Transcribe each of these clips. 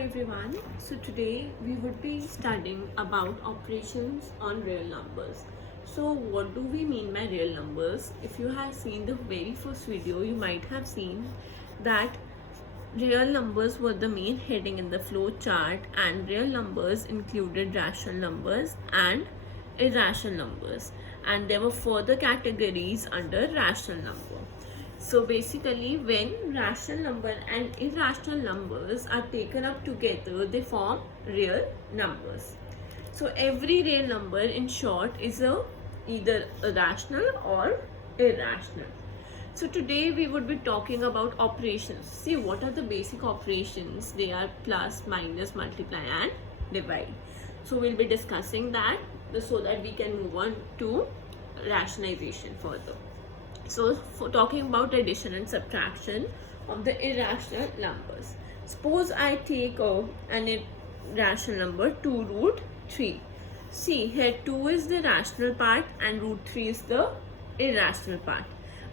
everyone. So today we would be studying about operations on real numbers. So what do we mean by real numbers? If you have seen the very first video, you might have seen that real numbers were the main heading in the flow chart, and real numbers included rational numbers and irrational numbers, and there were further categories under rational number. So basically, when rational number and irrational numbers are taken up together, they form real numbers. So every real number, in short, is either a rational or irrational. So today we would be talking about operations. See, what are the basic operations? They are plus, minus, multiply and divide. So we'll be discussing that so that we can move on to rationalization further. So for talking about addition and subtraction of the irrational numbers. Suppose I take an irrational number 2 root 3. See, here 2 is the rational part and root 3 is the irrational part.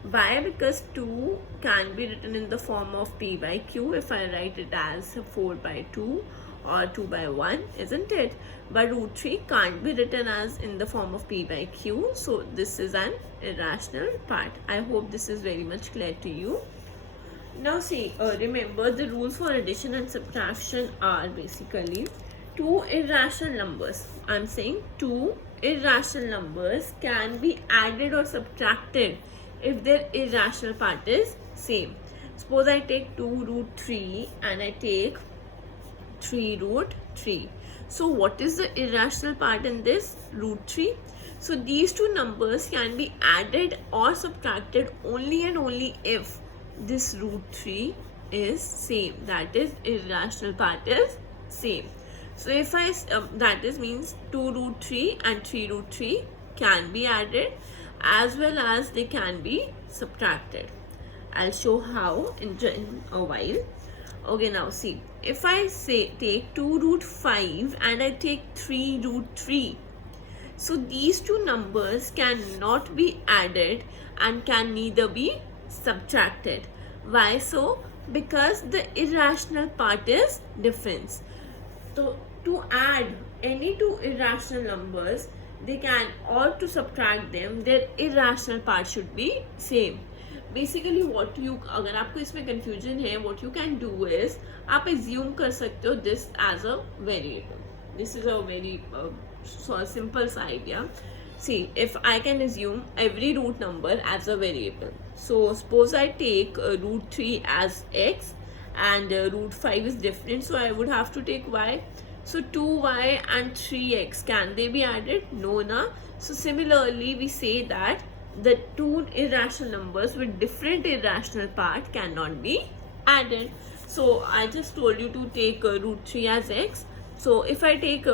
Why? Because 2 can be written in the form of p by q if I write it as 4 by 2 or 2 by 1, isn't it? But root 3 can't be written as in the form of p by q, so this is an irrational part. I hope this is very much clear to you. Now see, remember the rules for addition and subtraction are basically two irrational numbers. I'm saying two irrational numbers can be added or subtracted if their irrational part is same. Suppose I take 2 root 3 and I take 3 root 3. So what is the irrational part in this? Root 3. So these two numbers can be added or subtracted only and only if this root 3 is same. That is, irrational part is same. So if I that is means 2 root 3 and 3 root 3 can be added as well as they can be subtracted. I'll show how in a while. Okay, now see, if I say take 2 root 5 and I take 3 root 3, so these two numbers cannot be added and can neither be subtracted. Why so? Because the irrational part is difference. So to add any two irrational numbers, they can, or to subtract them, their irrational part should be same. Basically what you, अगर आपको इसमें confusion है, what you can do is आप assume कर सकते हो this as a variable. This is a very simple idea. See, if I can assume every root number as a variable, so suppose I take root 3 as x and root 5 is different, so I would have to take y. So 2y and 3x, can they be added? No, na. So similarly, we say that the two irrational numbers with different irrational part cannot be added. So I just told you to take root 3 as x. So if I take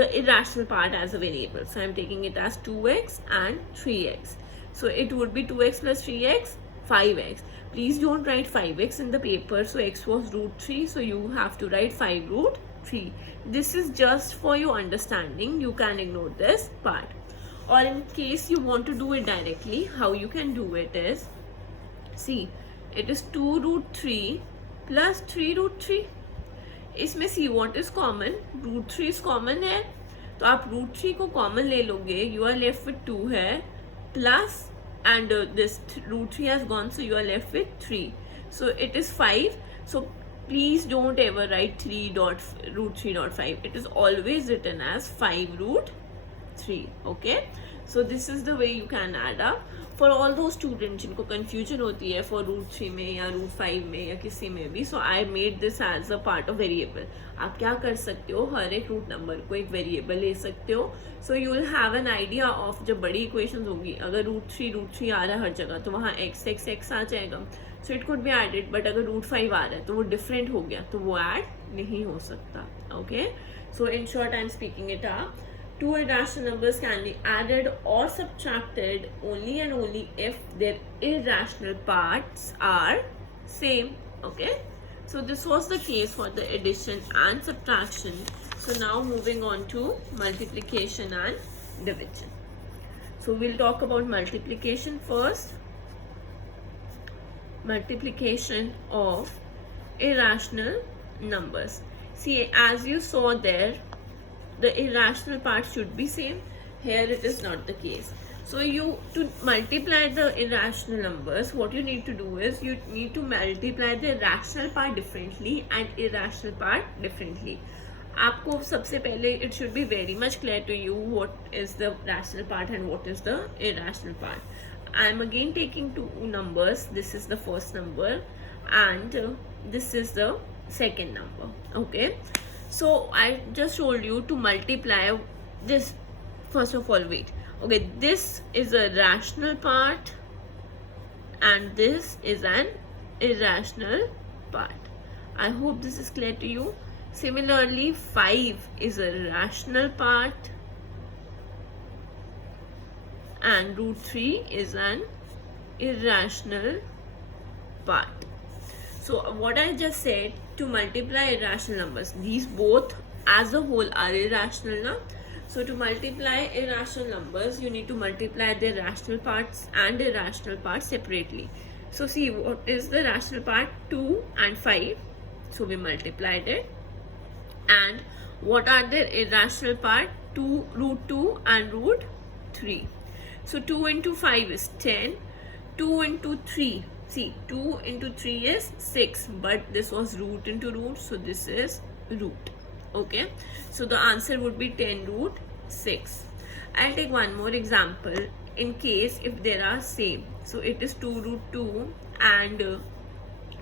the irrational part as a variable, so I'm taking it as 2x and 3x. So it would be 2x plus 3x, 5x. Please don't write 5x in the paper. So x was root 3, so you have to write 5 root 3. This is just for your understanding. You can ignore this part. Or in case you want to do it directly, how you can do it is, see, it is 2 root 3 plus 3 root 3. इसमें see what is common, root 3 is common है, तो आप root 3 को common ले लोगे, you are left with 2 है, plus and this root 3 has gone, so you are left with 3. So it is 5. So please don't ever write root 3.5. It is always written as 5 root 3. Okay, so this is the way you can add up for all those students जिनको confusion होती है for root 3 में या root 5 में या किसी में भी. So I made this as a part of variable. आप क्या कर सकते हो, हर एक रूट नंबर को एक वेरिएबल ले सकते हो. So you will have an idea of जब बड़ी इक्वेशंस होगी, अगर root 3 आ रहा है हर जगह, तो वहाँ x आ जाएगा. So it could be added, but अगर root 5 आ रहा है तो वो different हो गया, तो वो add नहीं हो सकता. Okay, so in short I am speaking it up. Two irrational numbers can be added or subtracted only and only if their irrational parts are same. Okay, so this was the case for the addition and subtraction. So now moving on to multiplication and division. So we'll talk about multiplication first. Multiplication of irrational numbers. See, as you saw there, the irrational part should be same. Here it is not the case. So you, to multiply the irrational numbers, what you need to do is you need to multiply the rational part differently and irrational part differently. आपको सबसे पहले it should be very much clear to you what is the rational part and what is the irrational part. I am again taking two numbers. This is the first number and this is the second number. Okay, so I just told you to multiply this. First of all, wait. Okay, this is a rational part and this is an irrational part. I hope this is clear to you. Similarly, 5 is a rational part and root 3 is an irrational part. So what I just said, to multiply irrational numbers, these both as a whole are irrational now. So to multiply irrational numbers, you need to multiply their rational parts and irrational parts separately. So see, what is the rational part? 2 and 5. So we multiplied it. And what are the irrational part? 2, root 2 and root 3. So 2 into 5 is 10. 2 into 3. See, 2 into 3 is 6. But this was root into root. So this is root. Okay. So the answer would be 10 root 6. I'll take one more example in case if there are same. So it is 2 root 2 and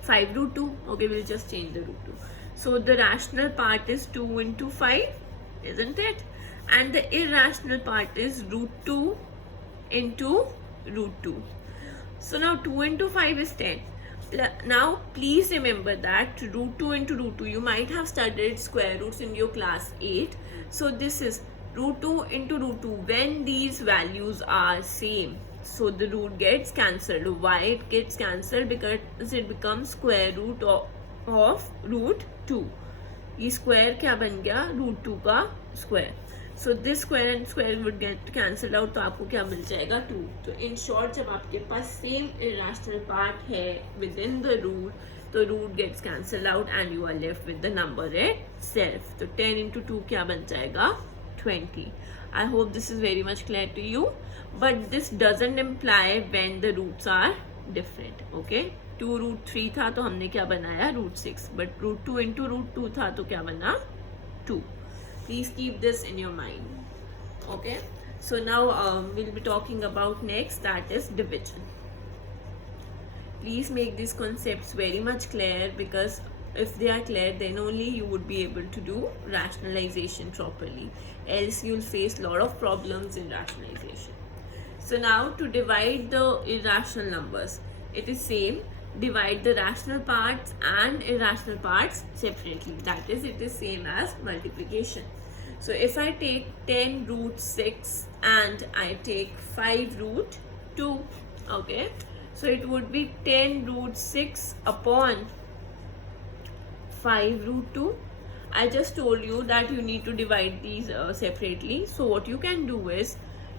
5 root 2. Okay, we'll just change the root 2. So the rational part is 2 into 5, isn't it? And the irrational part is root 2 into root 2. So now 2 into 5 is 10. Now please remember that root 2 into root 2, you might have studied square roots in your class 8. So this is root 2 into root 2 when these values are same. So the root gets cancelled. Why it gets cancelled? Because it becomes square root of root 2. ये square क्या बन गया? root 2 का square. So this square and square would get cancelled out. तो आपको क्या मिल जाएगा? 2. तो in short, जब आपके पास same irrational part है within the root, तो root gets cancelled out and you are left with the number itself. तो 10 into 2 क्या बन जाएगा? 20. I hope this is very much clear to you. But this doesn't imply when the roots are different. Okay. 2 root 3 था तो हमने क्या बनाया? root 6. But root 2 into root 2 था तो क्या बना? 2. Please keep this in your mind. Okay. So now we'll be talking about next, that is division. Please make these concepts very much clear, because if they are clear, then only you would be able to do rationalization properly. Else you'll face a lot of problems in rationalization. So now to divide the irrational numbers, it is same. Divide the rational parts and irrational parts separately. That is, it is same as multiplication. So if I take 10 root 6 and I take 5 root 2, okay, so it would be 10 root 6 upon 5 root 2. I just told you that you need to divide these separately. So what you can do is,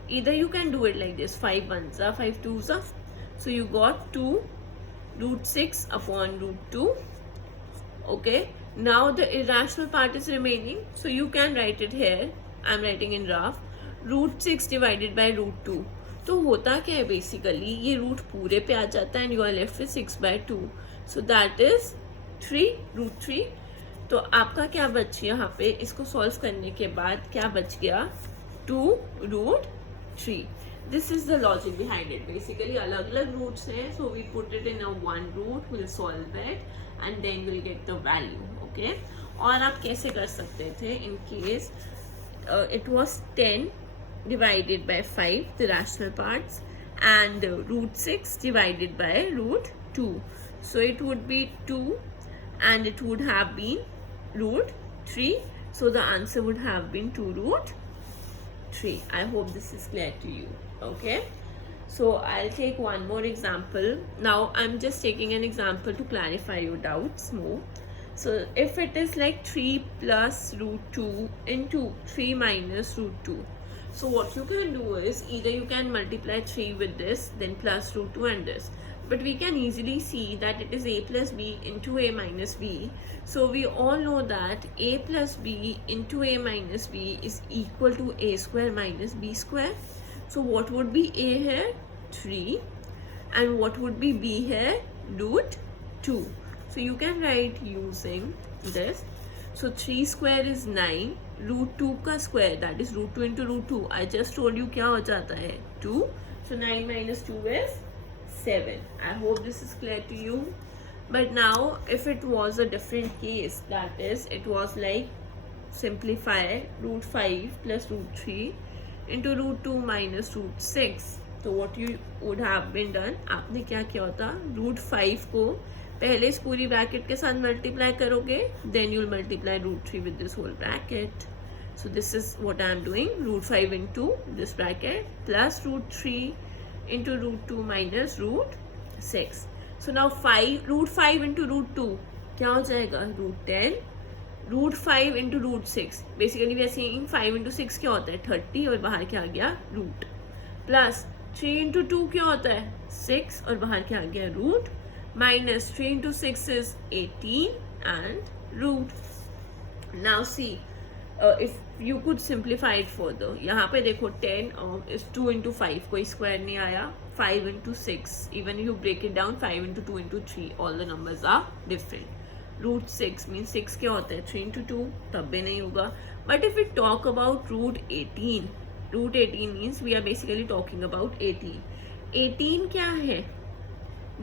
either you can do it like this, 5 ones are 5 twos are. So you got 2 root 6 upon root 2. Okay, now the irrational part is remaining, so you can write it here. I am writing in rough. root 6 divided by root 2. तो होता क्या है basically, ये root पूरे पे आ जाता है and you are left with 6/2. So that is 3 root 3. तो आपका क्या बच गया यहाँ पे, इसको सॉल्व करने के बाद क्या बच गया? 2 root 3. This is the logic behind it. Basically अलग अलग roots हैं, so we put it in a one root, we'll solve it and then we'll get the value. Okay. और आप कैसे कर सकते थे in case it was 10 divided by 5, the rational parts, and root 6 divided by root 2. So it would be 2 and it would have been root 3. So the answer would have been 2 root 3. I hope this is clear to you. Okay. So I'll take one more example. Now I'm just taking an example to clarify your doubts more. So if it is like 3 plus root 2 into 3 minus root 2. So what you can do is, either you can multiply 3 with this, then plus root 2 and this. but we can easily see that it is a plus b into a minus b. So we all know that a plus b into a minus b is equal to a square minus b square. So what would be a here? 3. And what would be b here? Root 2. So you can write using this. So 3 square is 9. Root 2 का square, that is root 2 into root 2. I just told you क्या हो जाता है? 2. So 9 minus 2 is 7. I hope this is clear to you. But now if it was a different case, that is it was like simplify root 5 plus root 3 into root 2 minus root 6. तो what you would have been done, आपने क्या किया होता? root 5 को पहले इस पूरी bracket के साथ मल्टीप्लाई करोगे, then you'll multiply root 3 with this whole bracket. So this is what I am doing, root 5 into this bracket plus root 3 into root 2 minus root 6. So now root 5 into root 2 क्या हो जाएगा? root 10. root 5 into root 6. Basically we are saying 5 into 6 क्या होता है? 30 और बाहर क्या आ गया? root. Plus 3 into 2 क्या होता है? 6 और बाहर क्या आ गया? root. Minus 3 into 6 is 18 and root. Now see, if you could simplify it further. यहाँ पे देखो 10 is 2 into 5, कोई square नहीं आया. 5 into 6, even you break it down, 5 into 2 into 3, all the numbers are different. Root 6 means 6 क्या होता है? 3 into 2, तब भी नहीं होगा. But if we talk about root 18, root 18 means we are basically talking about 18. 18 क्या है?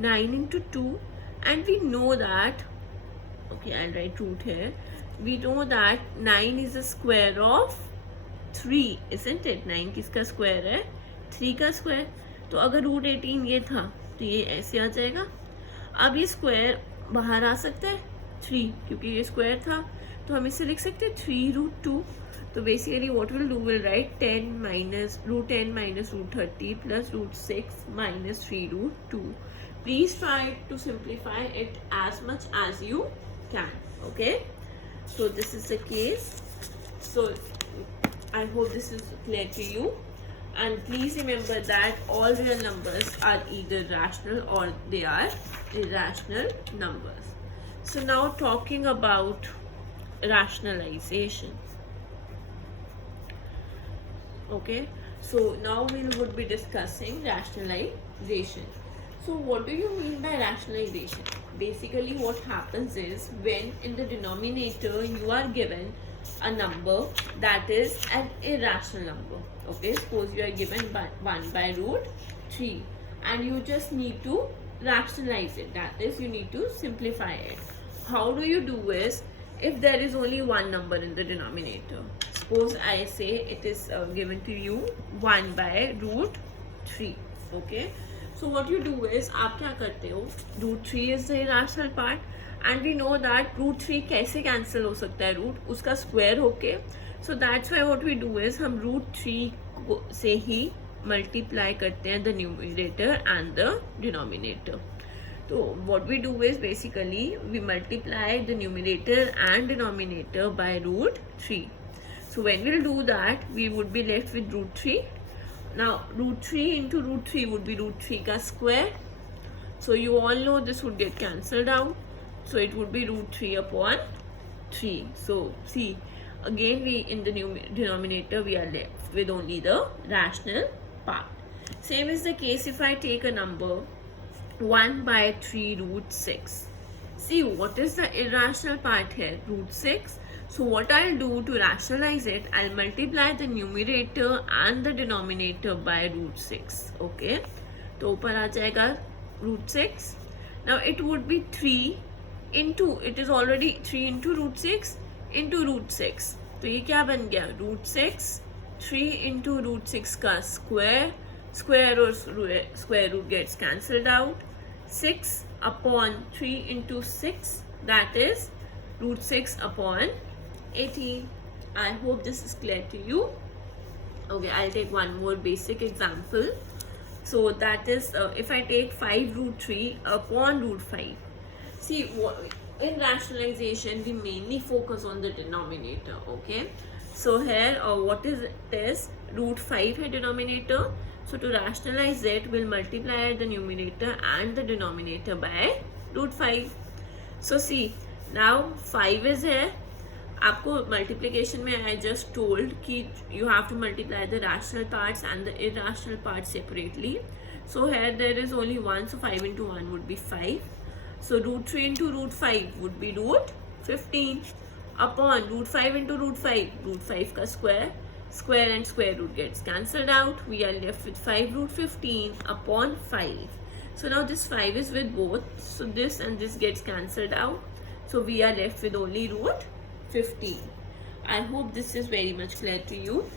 9 into 2, and we know that, okay, I'll write root here. We know that 9 is a square of 3, isn't it? 9 किसका square है? 3 का square. तो अगर root 18 ये था तो ये ऐसे आ जाएगा. अब ये square बाहर आ सकता है 3, क्योंकि ये square था, तो हम इसे लिख सकते हैं 3 root 2. तो basically what we'll do, we'll write 10 minus root 10 minus root 30 plus root 6 minus 3 root 2. Please try to simplify it as much as you can. Okay, so this is the case. So I hope this is clear to you, and please remember that all real numbers are either rational or they are irrational numbers. So now talking about rationalization. Okay, so now we would be discussing rationalization. So what do you mean by rationalization? Basically what happens is, when in the denominator you are given a number that is an irrational number. Okay, suppose you are given 1 by root 3 and you just need to rationalize it, that is you need to simplify it. How do you do is, if there is only one number in the denominator, suppose I say it is given to you 1 by root 3. Okay, so what you do is, आप क्या करते हो? root 3 is the irrational part, and we know that root 3 कैसे cancel हो सकता है? root उसका square होके. So that's why what we do is, हम root 3 से ही multiply करते हैं the numerator and the denominator. So what we do is, basically we multiply the numerator and denominator by root 3. So when we'll do that, we would be left with root 3. Now root 3 into root 3 would be root 3 ka square. So you all know this would get cancelled out. So it would be root 3 upon 3. So see, again we in the denominator we are left with only the rational part. Same is the case if I take a number 1 by 3 root 6. See, what is the irrational part here? Root 6. So what I'll do to rationalize it, I'll multiply the numerator and the denominator by root 6. Okay, तो ऊपर आ जाएगा root 6. Now it would be 3 into, it is already 3 into root 6 into root 6. तो ये क्या बन गया? root 6. 3 into root 6 का square, square or square root gets cancelled out. 6 upon 3 into 6, that is root 6 upon 18. I hope this is clear to you. Okay, I'll take one more basic example. So that is, if I take 5 root 3 upon root 5. See, in rationalization we mainly focus on the denominator. Okay, So here what is this? Root 5 है denominator. So to rationalize it, we'll multiply the numerator and the denominator by root 5. So see, now 5 is here. आपको multiplication में I just told कि you have to multiply the rational parts and the irrational parts separately. So here there is only 1, so 5 into 1 would be 5. So root 3 into root 5 would be root 15 upon root 5 into root 5 का square and square root gets cancelled out. We are left with 5 root 15 upon 5. So now this 5 is with both, so this and this gets cancelled out. So we are left with only root 15. I hope this is very much clear to you.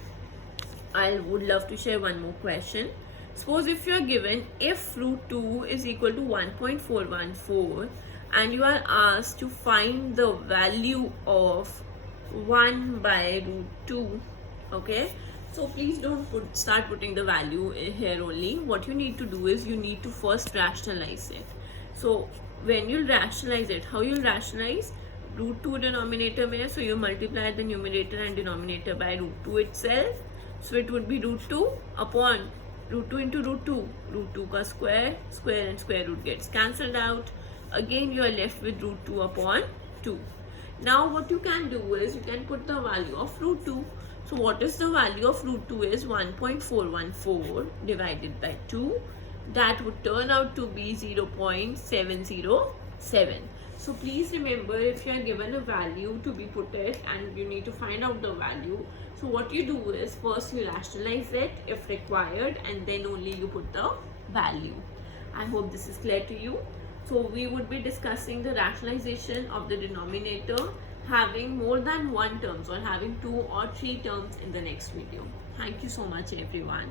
I would love to share one more question. Suppose if you are given if root 2 is equal to 1.414 and you are asked to find the value of 1 by root 2, okay, so please don't start putting the value here only. What you need to do is you need to first rationalize it. So when you rationalize it, how you'll rationalize? Root 2 denominator में, so you multiply the numerator and denominator by root 2 itself. So it would be root 2 upon root 2 into root 2. Root 2 का square and square root gets cancelled out. Again you are left with root 2 upon 2. Now what you can do is you can put the value of root 2. So what is the value of root 2 is 1.414 divided by 2. That would turn out to be 0.707. So please remember, if you are given a value to be put it and you need to find out the value, so what you do is first you rationalize it if required and then only you put the value. I hope this is clear to you. So we would be discussing the rationalization of the denominator having more than one terms or having 2 or 3 terms in the next video. Thank you so much everyone.